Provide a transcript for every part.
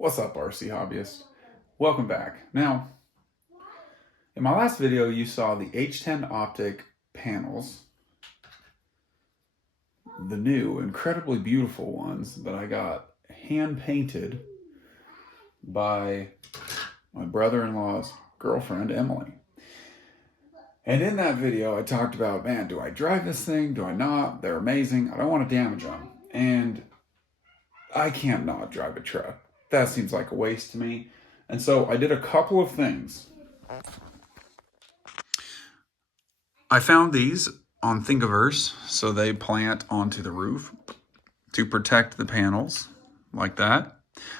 What's up, RC hobbyist? Welcome back. Now, in my last video, you saw the H10 optic panels, the new, incredibly beautiful ones that I got hand painted by my brother-in-law's girlfriend, Emily. And in that video, I talked about, man, do I drive this thing? Do I not? They're amazing. I don't want to damage them. And I can't not drive a truck. That seems like a waste to me. And so I did a couple of things. I found these on Thingiverse, so they plant onto the roof to protect the panels like that.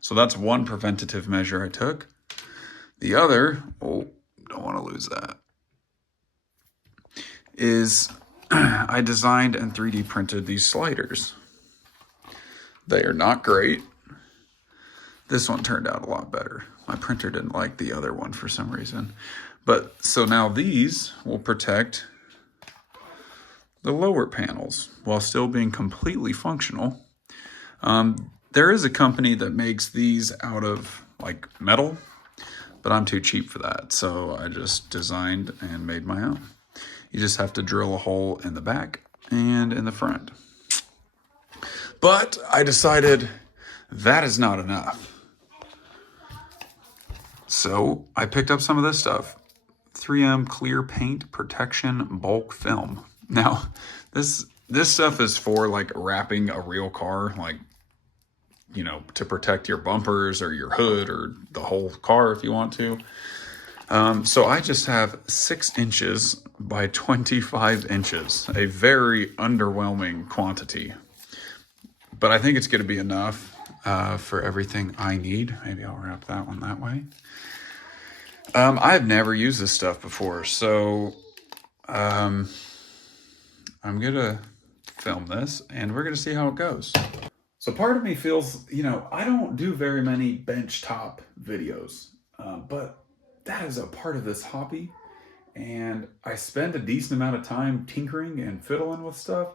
So that's one preventative measure I took. The other, oh, don't want to lose that, is I designed and 3D printed these sliders. They are not great. This one turned out a lot better. My printer didn't like the other one for some reason. But so now these will protect the lower panels while still being completely functional. There is a company that makes these out of like metal, but I'm too cheap for that. So I just designed and made my own. You just have to drill a hole in the back and in the front. But I decided that is not enough. So I picked up some of this stuff. 3M clear paint protection bulk film. Now, this stuff is for like wrapping a real car, like, you know, to protect your bumpers or your hood or the whole car if you want to. So I just have 6 inches by 25 inches, a very underwhelming quantity. But I think it's going to be enough for everything I need. Maybe I'll wrap that one that way. I've never used this stuff before, so I'm going to film this and we're going to see how it goes. So part of me feels, you know, I don't do very many benchtop videos, but that is a part of this hobby. And I spend a decent amount of time tinkering and fiddling with stuff.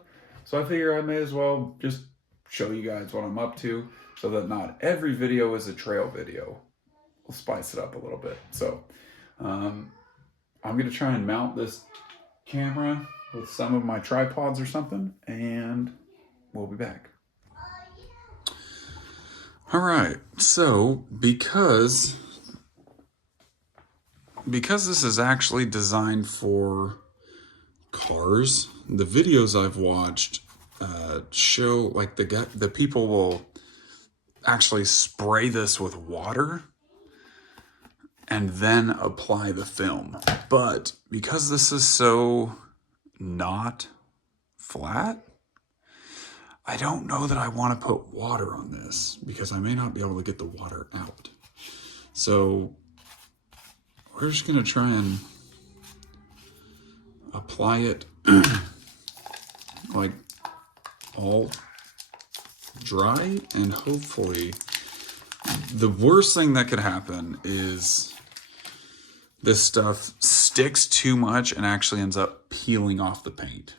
So I figure I may as well just show you guys what I'm up to so that not every video is a trail video. We'll spice it up a little bit. So I'm going to try and mount this camera with some of my tripods or something, and we'll be back. All right, so because this is actually designed for cars, the videos I've watched show like the people will actually spray this with water and then apply the film. But because this is so not flat, I don't know that I want to put water on this because I may not be able to get the water out. So we're just going to try and apply it like all dry, and hopefully the worst thing that could happen is this stuff sticks too much and actually ends up peeling off the paint.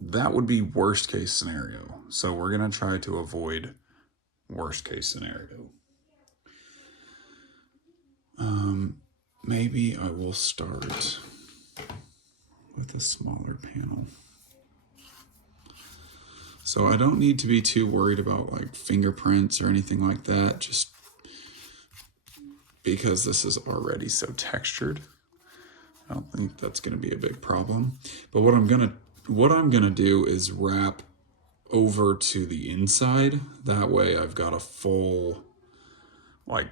That would be worst case scenario. So we're going to try to avoid worst case scenario. Maybe I will start with a smaller panel. So I don't need to be too worried about like fingerprints or anything like that, just because this is already so textured. I don't think that's going to be a big problem. But what I'm gonna do is wrap over to the inside. That way I've got a full, like,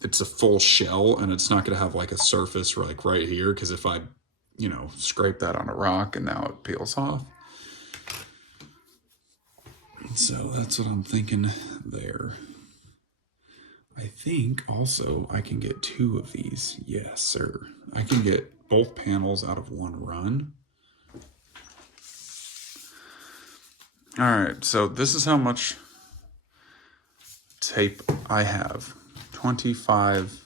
it's a full shell, and it's not going to have like a surface like right here, because if I, you know, scrape that on a rock and now it peels off. So that's what I'm thinking there. I think also I can get 2 of these. Yes, sir. I can get both panels out of one run. All right, so this is how much tape I have. 25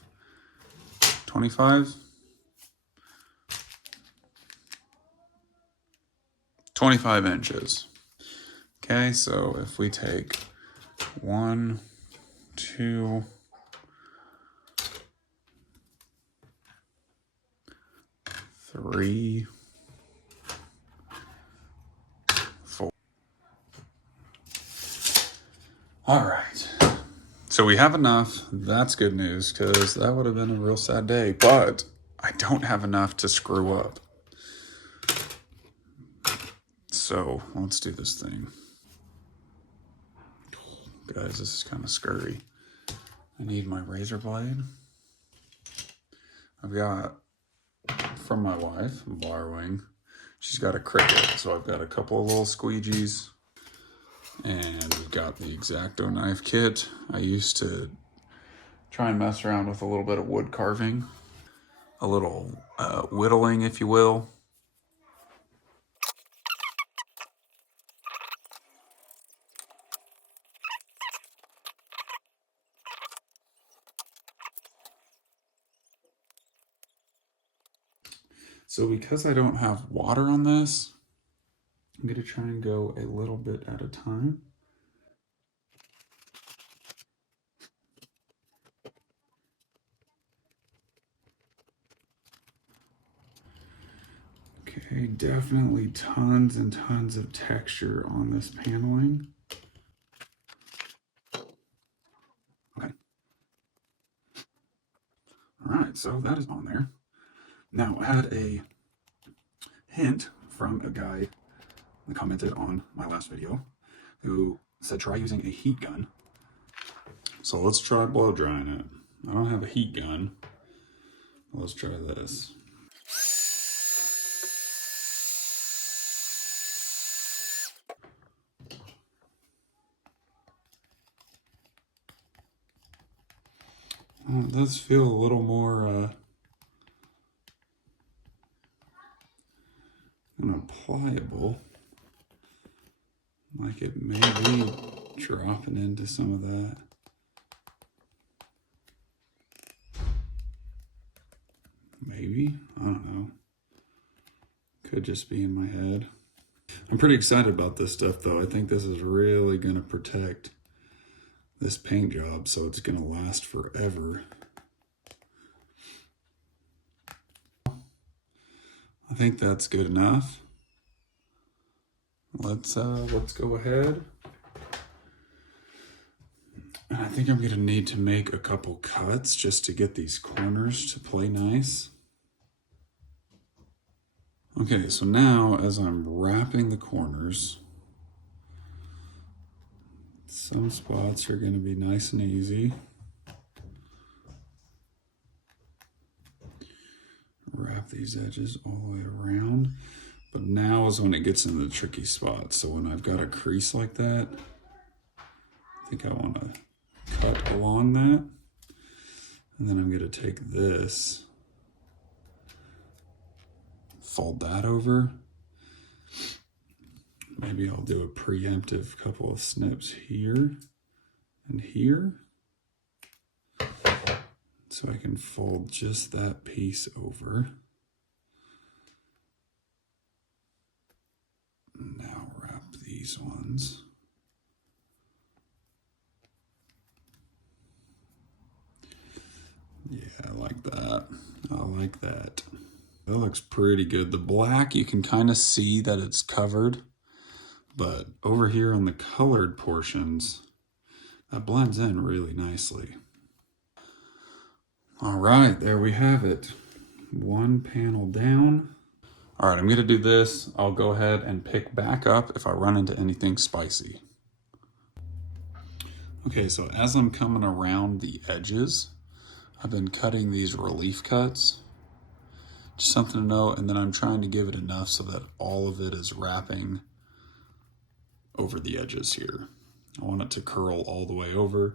inches. Okay, so if we take 1, 2, 3, 4. All right. So we have enough. That's good news, because that would have been a real sad day. But I don't have enough to screw up. So let's do this thing. Guys, this is kind of scurry. I need my razor blade. I've got, from my wife, I'm borrowing. She's got a Cricut, so I've got a couple of little squeegees. And we've got the X-Acto knife kit. I used to try and mess around with a little bit of wood carving. A little whittling, if you will. So because I don't have water on this, I'm going to try and go a little bit at a time. Okay, definitely tons and tons of texture on this paneling. Okay. All right, so that is on there. Now, I had a hint from a guy that commented on my last video who said try using a heat gun. So let's try blow drying it. I don't have a heat gun. Let's try this. It does feel a little more pliable, like it may be dropping into some of that. Maybe, I don't know. Could just be in my head. I'm pretty excited about this stuff though. I think this is really gonna protect this paint job, so it's gonna last forever. I think that's good enough. Let's go ahead. And I think I'm gonna need to make a couple cuts just to get these corners to play nice. Okay, so now as I'm wrapping the corners, some spots are gonna be nice and easy. Wrap these edges all the way around. But now is when it gets into the tricky spots. So when I've got a crease like that, I think I want to cut along that. And then I'm going to take this, fold that over. Maybe I'll do a preemptive couple of snips here and here. So I can fold just that piece over. Now wrap these ones. Yeah, I like that. I like that. That looks pretty good. The black, you can kind of see that it's covered, but over here on the colored portions, that blends in really nicely. All right, there we have it. One panel down. All right, I'm gonna do this. I'll go ahead and pick back up if I run into anything spicy. Okay, so as I'm coming around the edges, I've been cutting these relief cuts. Just something to know, and then I'm trying to give it enough so that all of it is wrapping over the edges here. I want it to curl all the way over.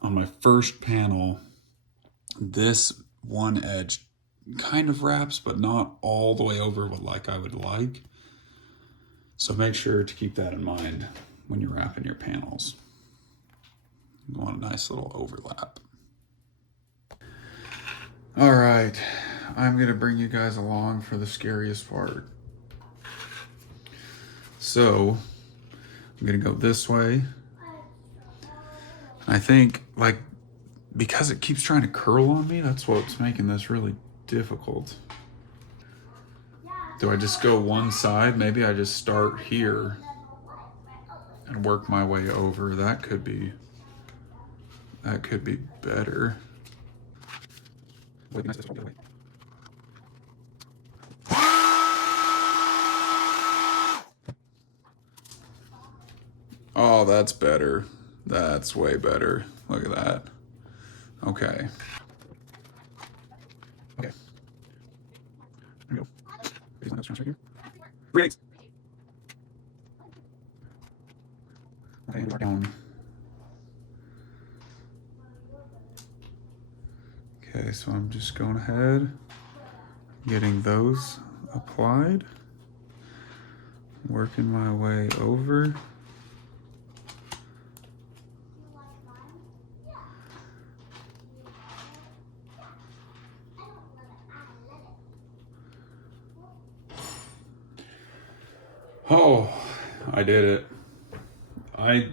On my first panel, this one edge kind of wraps, but not all the way over like I would like. So make sure to keep that in mind when you're wrapping your panels. You want a nice little overlap. All right, I'm gonna bring you guys along for the scariest part. So I'm gonna go this way. I think, like, because it keeps trying to curl on me, that's what's making this really difficult. Do I just go one side? Maybe I just start here and work my way over. That could be better. Oh, that's better. That's way better. Look at that. Okay. Okay. There we go. Right here. 3 eggs. Okay, we're down. Okay, so I'm just going ahead, getting those applied, working my way over. Oh, I did it.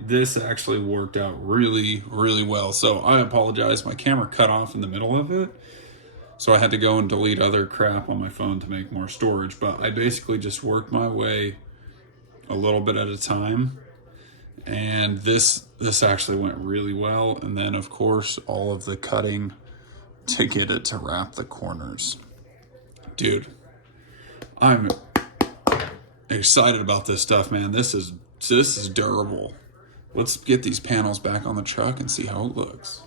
This actually worked out really, really well. So I apologize. My camera cut off in the middle of it. So I had to go and delete other crap on my phone to make more storage. But I basically just worked my way a little bit at a time. And this actually went really well. And then of course, all of the cutting to get it to wrap the corners. Dude, I'm excited about this stuff, man. This is durable. Let's get these panels back on the truck and see how it looks.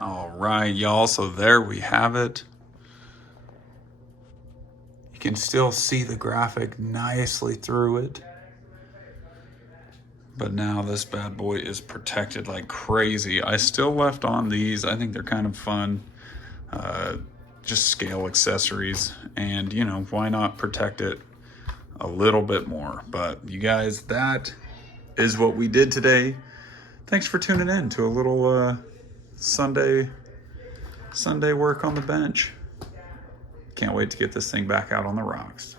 All right, y'all, so there we have it. You can still see the graphic nicely through it. But now this bad boy is protected like crazy. I still left on these. I think they're kind of fun. Just scale accessories, and you know, why not protect it a little bit more? But you guys, that is what we did today. Thanks for tuning in to a little Sunday work on the bench. Can't wait to get this thing back out on the rocks.